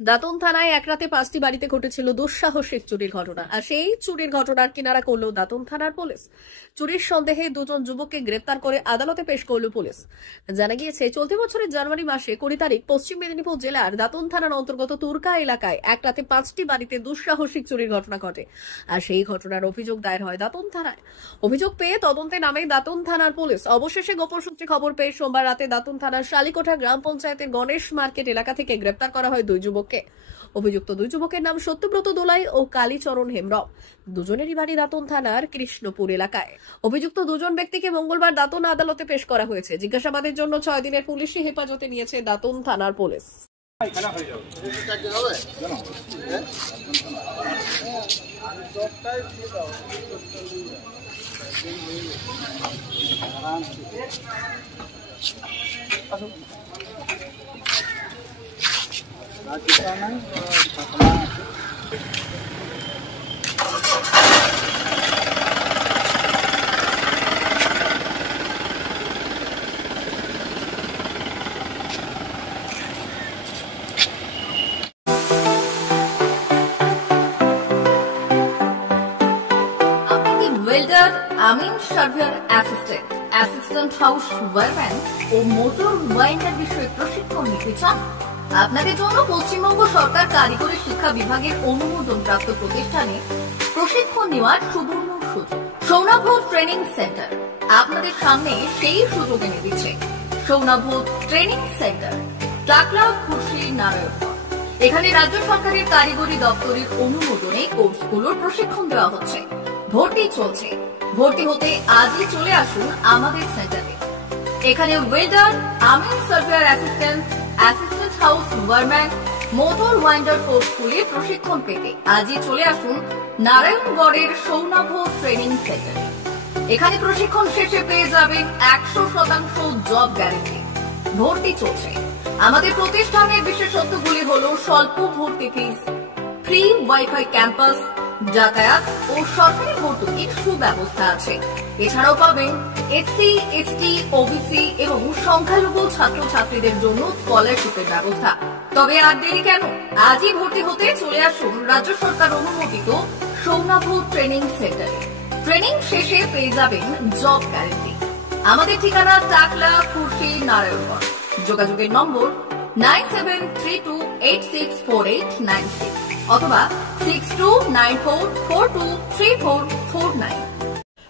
দাঁতন থানায় এক রাতে 5টি বাড়িতে ঘটেছিল দুঃসাহসিক চুরির ঘটনা। আর সেই চুরির ঘটনার কিনারা করল দাঁতন থানার পুলিশ। চুরির সন্দেহে দুজন যুবককে গ্রেপ্তার করে আদালতে পেশ করল পুলিশ। জানা গিয়েছে, চলতি বছরের জানুয়ারি মাসে 20 তারিখ পশ্চিম মেদিনীপুর জেলার দাঁতন থানার অন্তর্গত তুরকা এলাকায় এক রাতে 5টি বাড়িতে দুঃসাহসিক চুরির ঘটনা ঘটে। আর সেই ঘটনার অভিযোগ দায়ের হয় দাঁতন থানায়। অভিযোগ পেয়ে তদন্তে নামে দাঁতন থানার পুলিশ। অবশেষে গোপন সূত্রে খবর পেয়ে সোমবার রাতে দাঁতন থানার শালিকোঠা গ্রাম পঞ্চায়েতের গণেশ মার্কেট এলাকা থেকে গ্রেপ্তার করা হয় দুই যুবককে। অভিযুক্ত দুই যুবকের নাম সত্যব্রত দোলাই ও কালীচরণ হেমব্রম। দুজনেরই বাড়ি দাঁতন থানার কৃষ্ণপুর এলাকায়। অভিযুক্ত দুজন ব্যক্তিকে মঙ্গলবার দাঁতন আদালতে পেশ করা হয়েছে। জিজ্ঞাসাবাদের জন্য 6 দিনের পুলিশি হেফাজতে নিয়েছে দাঁতন থানার পুলিশ। ওয়েল্ডার, আমিন surveyor assistant, assistant house wireman ও মোটর ওয়াইন্ডার বিষয়ে প্রশিক্ষণ নিতে চান? আপনাদের জন্য পশ্চিমবঙ্গ সরকার কারিগরি শিক্ষা বিভাগের অনুমোদনপ্রাপ্ত প্রতিষ্ঠানে প্রশিক্ষণ নেওয়ার সুবর্ণ সুযোগ। সৌনাভ ট্রেনিং সেন্টার আপনাদের সামনে সেই সুযোগ এনে দিচ্ছে। সৌনাভ ট্রেনিং সেন্টার, টাকলা, খুশি, নারায়ণগড়। এখানে রাজ্য সরকারের কারিগরি দপ্তরের অনুমোদনে কোর্সগুলোর প্রশিক্ষণ দেওয়া হচ্ছে। ভর্তি চলছে। ভর্তি হতে আজই চলে আসুন আমাদের সেন্টারে। এখানে ওয়েল্ডার, আমিন surveyor assistant, assistant house wireman, motor winder কোর্সগুলির প্রশিক্ষণ পেতে আজই চলে আসুন নারায়ণগড়ের সৌনাভ ট্রেনিং সেন্টারে। এখানে প্রশিক্ষণ শেষে পেয়ে যাবেন 100% জব গ্যারেন্টি। ভর্তি চলছে। আমাদের প্রতিষ্ঠানের বিশেষত্বগুলি হলো স্বল্প ভর্তি ফিস, ফ্রি ওয়াইফাই ক্যাম্পাস, যাতায়াত ও সরকারি ভর্তুকির সুব্যবস্থা আছে। এছাড়াও পাবেন এসসি, এসটি, ওবিসি এবং সংখ্যালঘু ছাত্রছাত্রীদের জন্য স্কলারশিপের ব্যবস্থা। তবে আর দেরি কেন? আজই ভর্তি হতে চলে আসুন রাজ্য সরকার অনুমোদিত সৌনাভ ট্রেনিং সেন্টারে। ট্রেনিং শেষে পেয়ে যাবেন জব গ্যারেন্টি। আমাদের ঠিকানা টাকলা, খুশি, নারায়ণগড়। যোগাযোগের নম্বর 9732864896 অথবা 6294423449।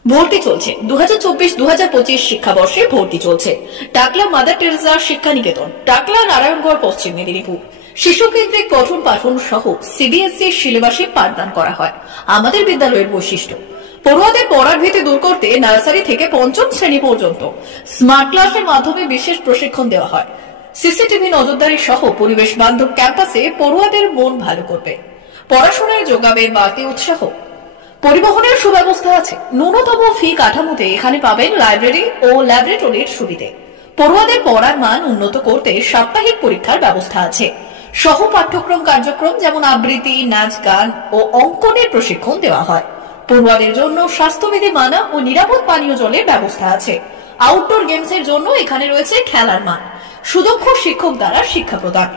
ভর্তি চলছে। 2024-2025 শিক্ষাবর্ষে ভর্তি চলছে। টাকলা মাদার টেরেসা শিক্ষা নিকেতন, টাকলা, নারায়ণগড়, পশ্চিম মেদিনীপুর। শিশু কেন্দ্রিক পঠন পাঠন সহ সিবিএসই সিলেবাসে পাঠদান করা হয়। আমাদের বিদ্যালয়ের বৈশিষ্ট্য: পড়ুয়াদের পড়ার ভীতি দূর করতে নার্সারি থেকে 5ম শ্রেণী পর্যন্ত স্মার্ট ক্লাসের মাধ্যমে বিশেষ প্রশিক্ষণ দেওয়া হয়। সিসিটিভি নজরদারি সহ পরিবেশ বান্ধব ক্যাম্পাসে পড়ুয়াদের মন ভালো করবে। পড়াশোনায় যোগাবে বাড়তি উৎসাহ। পরিবহনের সুব্যবস্থা আছে। ন্যূনতম ফি কাঠামোতে এখানে পাবেন লাইব্রেরি ও ল্যাবরেটরির সুবিধে। পড়ুয়াদের পড়ার মান উন্নত করতে সাপ্তাহিক পরীক্ষার ব্যবস্থা আছে। সহ পাঠ্যক্রম কার্যক্রম যেমন আবৃত্তি, নাচ, গান ও অঙ্কনের প্রশিক্ষণ দেওয়া হয়। পড়ুয়াদের জন্য স্বাস্থ্যবিধি মানা ও নিরাপদ পানীয় জলের ব্যবস্থা আছে। আউটডোর গেমসের জন্য এখানে রয়েছে খেলার মাঠ। সুদক্ষ শিক্ষক দ্বারা শিক্ষা প্রদান।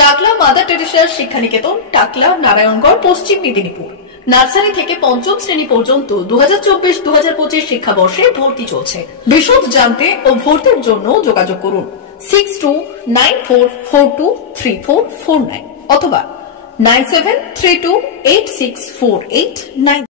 টাকলা মাদার টেরেসা শিক্ষা নিকেতন, টাকলা, নারায়ণগড়, পশ্চিম মেদিনীপুর। নার্সারি থেকে 5ম শ্রেণী পর্যন্ত 2024-2025 শিক্ষাবর্ষে ভর্তি চলছে। বিশদ জানতে ও ভর্তির জন্য যোগাযোগ করুন 6294423449 অথবা 9732864849।